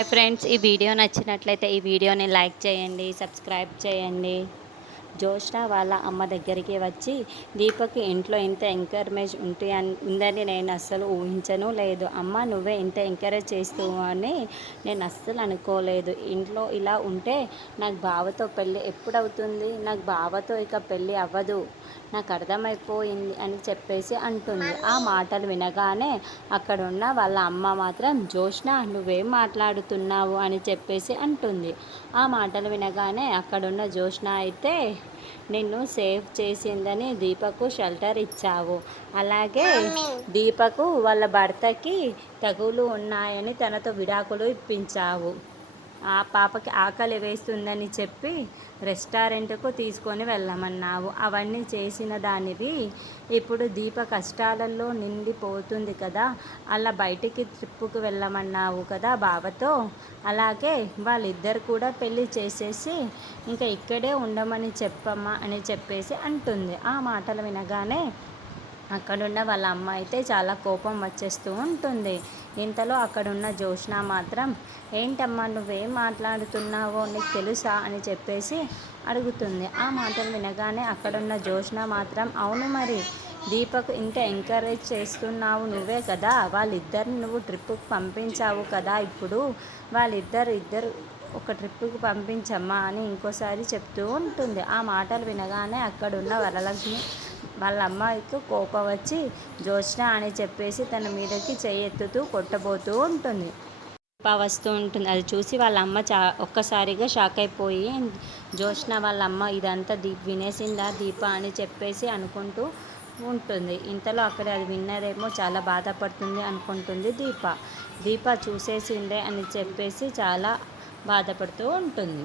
Friends, ఈ video నచ్చినట్లయితే ఈ వీడియోని లైక్ చేయండి, సబ్స్క్రైబ్ చేయండి. జోష్న వాళ్ళ అమ్మ దగ్గరికి వచ్చి, దీపకి ఇంట్లో ఇంత ఎంకరేజ్ ఉందని నేను అస్సలు ఊహించను లేదు. అమ్మ, నువ్వే ఇంత ఎంకరేజ్ చేస్తావు అని నేను అస్సలు అనుకోలేదు. ఇంట్లో ఇలా ఉంటే నాకు బావతో పెళ్ళి ఎప్పుడవుతుంది? నాకు బావతో ఇక పెళ్ళి అవ్వదు, నాకు అర్థమైపోయింది అని చెప్పేసి అంటుంది. ఆ మాటలు వినగానే అక్కడున్న వాళ్ళ అమ్మ మాత్రం, జోష్న నువ్వేం మాట్లాడుతున్నావు అని చెప్పేసి అంటుంది. ఆ మాటలు వినగానే అక్కడున్న జోష్న అయితే, నిన్ను సేవ్ చేసిందని దీపకు షెల్టర్ ఇచ్చావు, అలాగే దీపకు వాళ్ళ భర్తకి తగులు ఉన్నాయని తనతో విడాకులు ఇప్పించావు, ఆ పాపకి ఆకలి వేస్తుందని చెప్పి రెస్టారెంట్కు తీసుకొని వెళ్ళమన్నావు, అవన్నీ చేసిన దానివి. ఇప్పుడు దీప కష్టాలలో నిండిపోతుంది కదా, అలా బయటికి ట్రిప్పుకు వెళ్ళమన్నావు కదా బావతో, అలాగే వాళ్ళిద్దరు కూడా పెళ్ళి చేసేసి ఇంకా ఇక్కడే ఉండమని చెప్పమ్మా అని చెప్పేసి అంటుంది. ఆ మాటలు వినగానే అక్కడున్న వాళ్ళ అమ్మ అయితే చాలా కోపం వచ్చేస్తూ ఉంటుంది. ఇంతలో అక్కడున్న జోష్న మాత్రం, ఏంటమ్మా నువ్వేం మాట్లాడుతున్నావో నీకు తెలుసా అని చెప్పేసి అడుగుతుంది. ఆ మాటలు వినగానే అక్కడున్న జోష్న మాత్రం, అవును మరి, దీపకు ఇంత ఎంకరేజ్ చేస్తున్నావు నువ్వే కదా, వాళ్ళిద్దరిని నువ్వు ట్రిప్పుకు పంపించావు కదా, ఇప్పుడు ఇద్దరు ఒక ట్రిప్పుకు పంపించమ్మా అని ఇంకోసారి చెప్తూ ఉంటుంది. ఆ మాటలు వినగానే అక్కడున్న వరలక్ష్మి వాళ్ళ అమ్మాయికి కోపం వచ్చి, జోష్న అని చెప్పేసి తన మీదకి చెయ్యెత్తుతూ కొట్టబోతూ ఉంటుంది. దీప వస్తూ ఉంటుంది. అది చూసి వాళ్ళ అమ్మ ఒక్కసారిగా షాక్ అయిపోయి, జోష్న వాళ్ళ అమ్మ ఇదంతా వినేసిందా దీప అని చెప్పేసి అనుకుంటూ ఉంటుంది. ఇంతలో అక్కడ అది విన్నదేమో చాలా బాధపడుతుంది అనుకుంటుంది దీప చూసేసిందే అని చెప్పేసి చాలా బాధపడుతూ ఉంటుంది.